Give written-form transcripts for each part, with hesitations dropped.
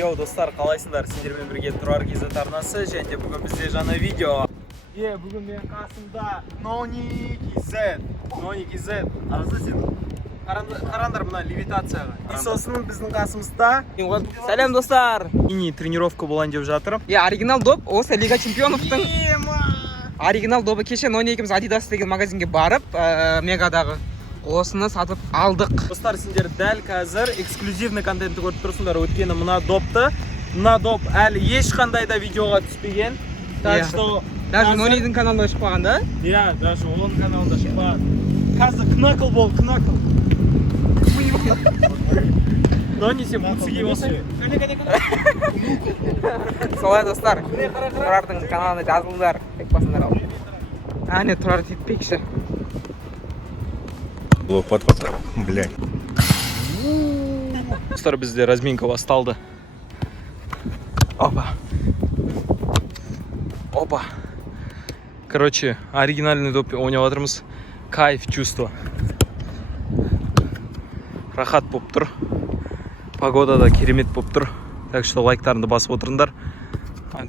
Йоу, достар, қалайсыңдар? Сендермен бірге Тұрар KZ арнасы, және бүгін бізде жаңа видео. Бүгін мен қасымда Нони KZ. Арызда сен қарандар мына левитацияға. Сосын біздің қасымызда Сәлем достар. мини тренировка болайын деп жатыр. Оригинал доп осы Лига Чемпионовтың оригинал добы. Кеше Нони екеуміз Adidas деген магазинге барып, Мегадағы осыны сатып алдық. Достар, сендер дәл қазір эксклюзивный контентті көріп тұрсыңдар. Өткені мына доп әлі ешқандай да видеоға түспеген. Так что Даже Нонидің каналында шықпаған да? Иә, даже оның каналында шықпаған. Қазір knakl бол. Нони, сен муциги осы. Солай достар. Тұрардың каналына жазылыңдар. Тек басыңдар ал. Әне Тұрар тетпекші. Под, блядь. Достар, бізде разминка басталды. Опа. Короче, оригинальный доп ойнап жатырмыз. Кайф, чувство. Рахат болып тұр. Погода да керемет болып тұр. Так что лайктарыңды басып отырыңдар.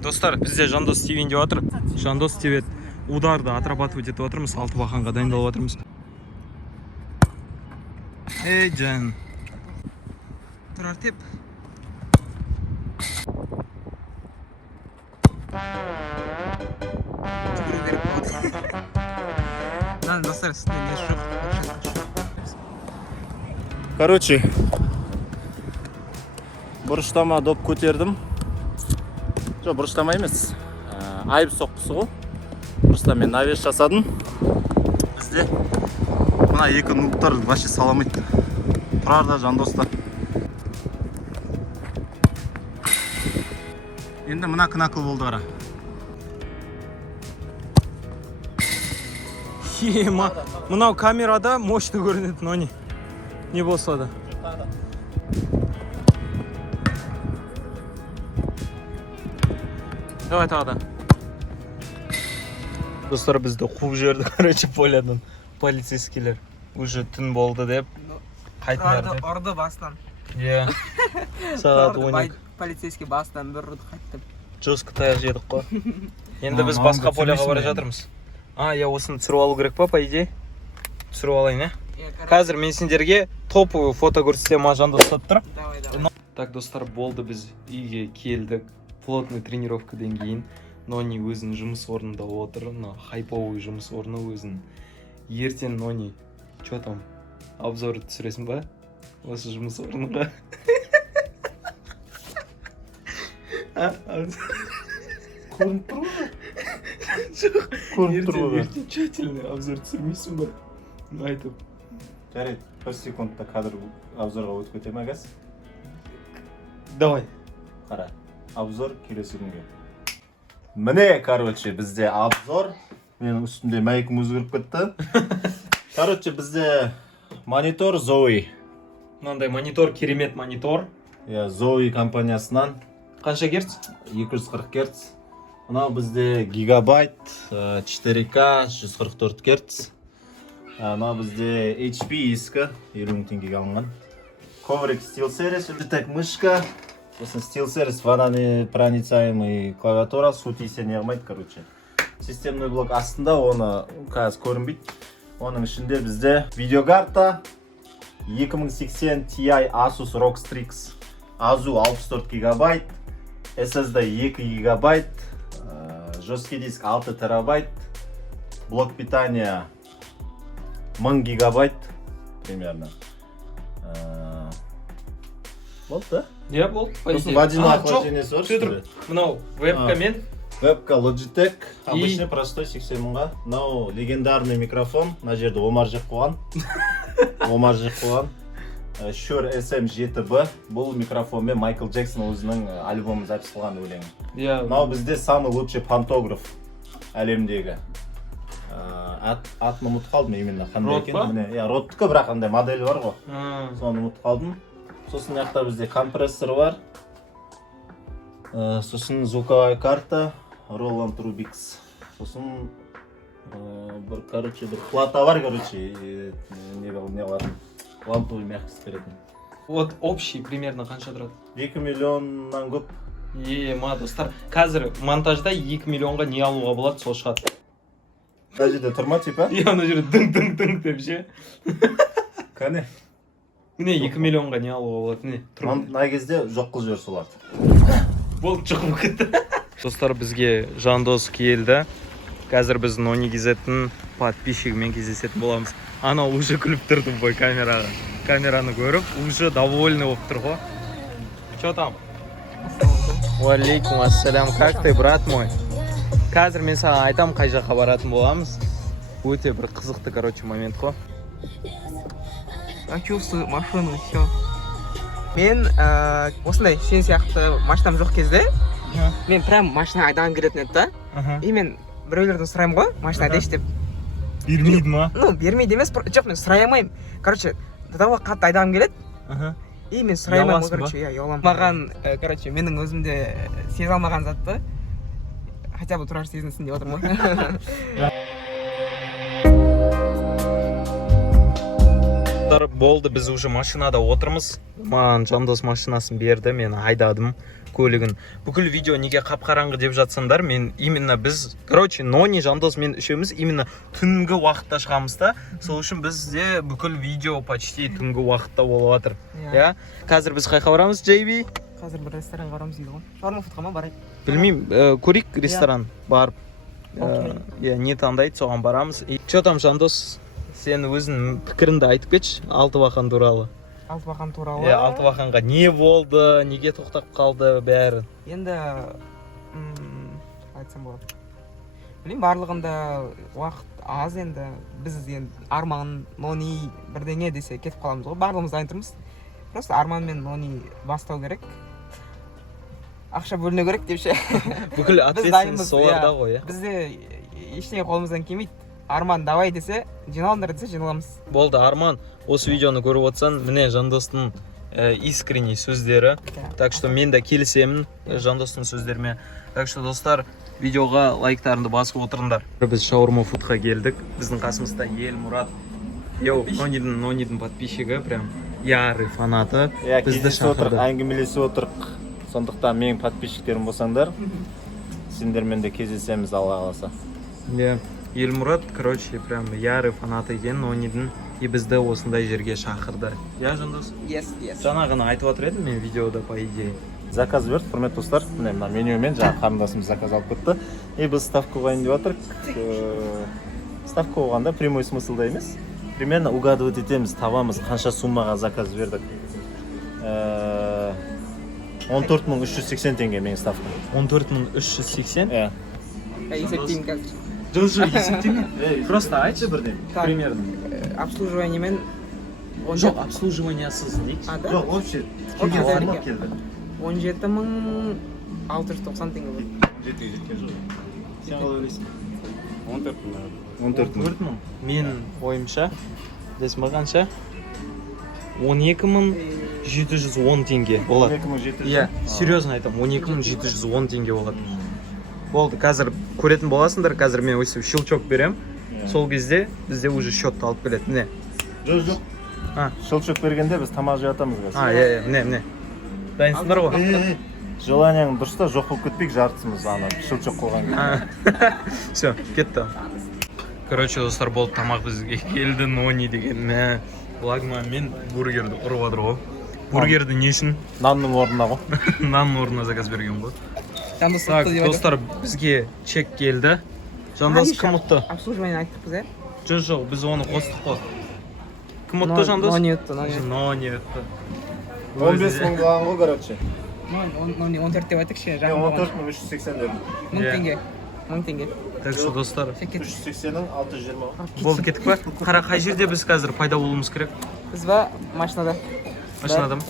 Достар, бізде Жандос Стивен деп жатыр. Жандос Стивен ударды отрабатывать етіп жатырмыз. 6 бақанға дайындалып жатырмыз. Эй, Жан. Тұрар теп. Жүгіру керек болады. Достар, сізде не жоқ. Короче, бұрыштама доп көтердім. Жоқ, бұрыштама емес. Айып соққысы ғой. Бұрышта мен навес жасадым. Бізде мына екі нуктар вообще саламайды. Тұрар да, Жандос да. Енді мына knakl болды қара. Мынау камерада мощно көрінеді, Нони. Не болса да. Давай тағы да. Достар, бізді қуып жіберді, короче, полядан. Полицейскийлер. Уже түн болды деп. Тұрарды ұрды бастан. Иә. Сағат 12. Полицейский бастан бір ұрды қайттым. Жестко таяқ жедік қой. Енді біз басқа поляға бара жатырмыз. Я осыны түсіріп алу керек па, по идее? Түсіріп алайын, Қазір мен сендерге топовый фото көрсетем, Жандос ұстап тұр. Так, достар, болды, біз үйге келдік. Плотный тренировкадан кейін Нони өзінің жұмыс орнында отыр. Хайповый жұмыс орны өзінің. Ертең Нони, что там? Обзор түсіресің ба? Осы жұмыс орныға. Көрініп тұр ғой? Көрініп тұр ғой? Ертең тщательный обзор түсірмейсің ба? Айтып. Жарайды, бір секундта кадр обзорға өтіп кетем әгәс. Давай. Қара, обзор келесі күнге. Міне, короче, бізде обзор. Менің үстімде мәйкім өзгеріп кетті. Короче, бізде монитор Zoe. Мынандай монитор, керемет монитор. Zoe компаниясынан. Қанша герц? 240 герц. Мынау бізде гигабайт, 4К, 144 герц. Мынау бізде HP ескі, 50 000 теңгеге алынған. Коврик SteelSeries, Logitech мышка. Сосын SteelSeries, водонепроницаемый клавиатура, су тисе не қылмайды, короче. Системный блок астында, оны қазір көрінбейді. Оның ішінде бізде видеокарта 2080 Ti Asus ROG Strix AZU 64 гигабайт, SSD 2 гигабайт, жесткий диск 6 терабайт, блок питания 1000 гигабайт примерно. Болды, да? Иә, болды. Сосын водяной охлаждениесі бар. Сөйтіп, мынау вебкамен. Вебка Logitech, обычный простой 80 мыңға. Мынау легендарный микрофон. Мына жерде Омар жеп қойған. Shure SM7B. Бұл микрофонмен Майкл Джексон өзінің альбомын запись қылған өлең. Мынау бізде самый лучший пантограф әлемдегі. Атын ұмытып қалдым именно қандай екен. Родтікі, бірақ қандай модель бар ғой. Соны ұмытып қалдым. Сосын жақта бізде компрессор бар. Сосын звуковая карта Roland Rubix. Сосын бір плата бар, не бар. Ламповый мягкость беретін. Вот общий примерно қанша тұрады? 2 миллионнан көп. Ма достар, қазір монтажда 2 миллионға не алуға болады, сол шығады. Мына жерде тұрма типа? Ана жерде дың деп ше. Кәне. Міне 2 миллионға не алуға болады, міне. Мына кезде жоқ қыл жібер соларды. Болды, жұқып кетті. Достар, бізге Жандос келді. Қазір біз Нони Гизеттің подписчигімен кездесетін боламыз. Ана уже күліп тұрды бой камераға. Камераны көріп, уже довольный болып тұр ғой. Чё там? Уалейкум ассалям, как ты, брат мой? Қазір мен саған айтам, қай жаққа баратын боламыз. Өте бір қызықты, короче, момент ғой. Я чувствую машину, все. Мен осындай сен сияқты машинам жоқ кезде, мен прям машина айдағым келетін еді да. И мен біреулерден сұраймын ғой, машина айдайшы деп. Бермейді ма? Ну, бермейді емес, жоқ, мен сұрай алмаймын. Короче, до того қатты айдағым келеді. И мен сұрай алмаймын, короче, я ұяламын. Маған, короче, менің өзімде сезе алмаған затты хотя бы тұрар сезінсін деп отырмын ғой. Болды, біз уже машинада отырмыз. Маған Жандос машинасын берді, мен айдадым көлігін. Бүкіл видео неге қап-қараңғы деп жатсаңдар, мен именно біз, короче, Нони, Жандос, мен үшеуміз именно түнгі уақытта шығамыз да. Сол үшін бізде бүкіл видео почти түнгі уақытта болып жатыр. Иә? Қазір біз қайқа барамыз, JB? Қазір бір ресторанға барамыз дейді ғой. Шаурма фудқа ма барайық? Білмеймін, көрейік ресторан барып. Не таңдайды, соған барамыз. Чё там, Жандос? Сен өзің пікіріңді айтып кетші, Алтыбақан туралы. Алтыбақан туралы? Алтыбақанға не болды, неге тоқтап қалды бәрі? Енді айтсам болады. Білмеймін, барлығында уақыт аз енді. Біз енді Арман, Нони бірдеңе десе кетіп қаламыз ғой. Барлығымыз дайын тұрмыз. Просто Арман мен Нони бастау керек. Ақша бөліну керек деп ше. Бүкіл ответственность соларда ғой, иә. Бізде ештеңе қолымыздан келмейді. Арман давай десе, жиналыңдар десе жиналамыз. Болды, Арман, осы видеоны көріп отырсаң, міне Жандостың искренний сөздері. Так что мен де келісемін Жандостың сөздеріме. Так что достар, видеоға лайктарыңды басып отырыңдар. Біз шаурма фудқа келдік. Біздің қасымызда Елмұрат. Йоу, Нонидің подписчигі, прям ярый фанаты. Бізді шақырды. Әңгімелесіп отырық. Сондықтан менің подписчиктерім болсаңдар, сендермен де кездесеміз, Алла қаласа. Елмұрат, короче, прям ярый фанаты екен Нонидің, и бізді осындай жерге шақырды. Я, Жандос? Yes. Жаңа ғана айтып отыр едім мен видеода, по идее. Заказ берді, құрметті достар. Міне мына менюмен жаңа қарындасымыз заказ алып кетті. И біз ставка қойайын деп отырық. Ставка қойғанда прямой смыслда емес. Примерно угадывать етеміз, табамыз қанша суммаға заказ бердік. 14.380 теңге менің ставка. 14.380? Иә. Есептеймін қазір. Жоқ, есептеме. Просто айтшы бірден, примерно. Обслуживаниемен... Жоқ, обслуживаниясыз дейік. Жоқ, вообще, келген сумма келді. 17.690 теңге болды. 17-ге жеткен жоқ. Сен қалай ойлайсың? 14 мың. Мен ойымша, десім қанша? 12.710 теңге болады. 12.710? Иә, серьезно айтам, 12.710 теңге болады. Болды, қазір көретін боласыңдар, қазір мен өйсіп щелчок берем. Сол кезде бізде уже счетты алып келеді, міне. Жоқ. Щелчок бергенде біз тамақ жеятамыз қазір. Иә, міне. Дайынсыңдар ғой? Желанияң дұрыста жоқ болып кетпейік, жартысымыз ана щелчок қойған кезде. Все, кетті. Короче, достар, болды, тамақ бізге келді, Нони деген. Лагма, мен бургерді ұрып жатыр ғой. Бургерді не үшін? Нанның орнына ғой. Нанның орнына заказ берген ғой. Так, достар, бізге чек келді. Жандос кім ұтты? Обслуживание айттықпыз, ә? Жоқ, біз оны қостық қой. Кім ұтты, Жандос? Нони ұтты. Нони ұтты. 15 мың болған ғой, короче. Нони 14 деп айттықшы. 14.380 дедім. 1000 теңге. Так что, достар, 380-ның 620. болды, кеттік па? Қара, қай жерде біз қазір пайда болуымыз керек? Біз ба? Машинада. Машинада ма?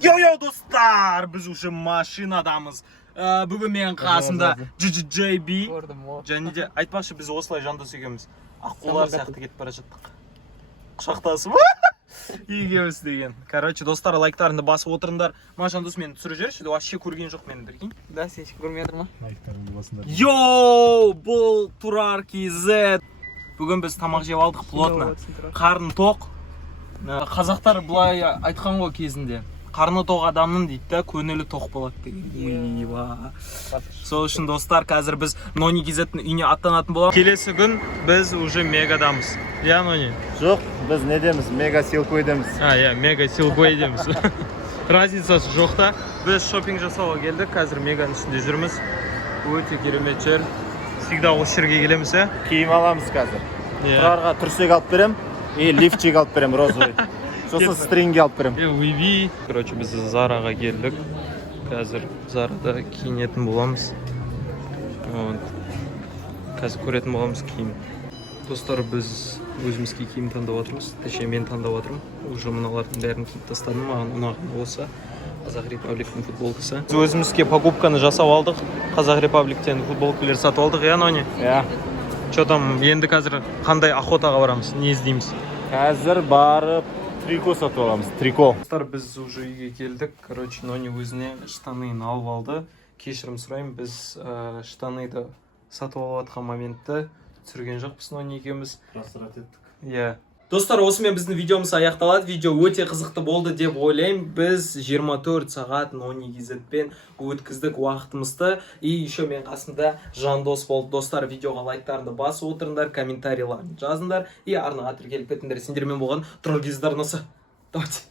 Йоу, достар, біз уже машинадамыз. Бүгін мен қасымда JB. Және де айтпақшы, біз осылай Жандос екеуміз аққулар сияқты кетіп бара жаттық. Құшақтасып екеуміз деген. Короче, достар, лайктарыңды басып отырыңдар. Жандос мені түсіріп жіберші, вообще көрген жоқ мені, прикинь. Да, сен көрмей жатыр ма? Лайктарыңды басыңдар. Йоу, бұл Турар KZ. Бүгін біз тамақ жеп алдық плотно. Қарын тоқ. Қазақтар былай айтқан ғой кезінде. Қарны тоқ адамның дейді да, көңілі тоқ болады деген. Сол үшін достар, қазір біз Нони Кизеттің үйіне аттанатын боламыз. Келесі күн біз уже Мегадамыз. Я, Нони? Жоқ, біз недеміз, Мега Силкойдеміз. Иә, Мега Силкойдеміз. Разницасы жоқ та. Біз шопинг жасауға келдік, қазір Меганың ішінде жүрміз. Өте керемет жер. Всегда осы жерге келеміз, ә? Киім аламыз қазір. Тұрарға түрсек алып берем, лифчик алып берем, розовый. Сосын стринги алып берем. Уйби. Короче, біз Зараға келдік. Қазір Зарада киінетін боламыз. Қазір көретін боламыз киім. Достар, біз өзімізге киім таңдап отырмыз. Точнее, мен таңдап отырмын. Уже мыналардың бәрін киіп тастадым. Маған ұнаған болса Қазақ Репабликтің футболкасы. Біз өзімізге покупканы жасап алдық. Қазақ Репабликтен футболкалар сатып алдық, я, Нони? Иә. Что там, енді қазір қандай охотаға барамыз? Не іздейміз? Қазір барып трико сатып аламыз, трико. Достар, біз уже үйге келдік. Короче, Нони өзіне штанын алып алды. Кешірім сұраймын, біз штаныйды сатып алып жатқан моментті түсірген жоқпыз Нони екеуміз. Просрат еттік. Иә. Достар, осымен біздің видеомыз аяқталады. Видео өте қызықты болды деп ойлаймын. Біз 24 сағат Нони Кизетпен өткіздік уақытымызды. И еще мен қасында Жандос болды. Достар, видеоға лайктарыңды басып отырыңдар, комментарийларын жазыңдар. И арнаға тіркеліп кетіңдер. Сендермен болған Тұрар Киздар, носы. Давайте.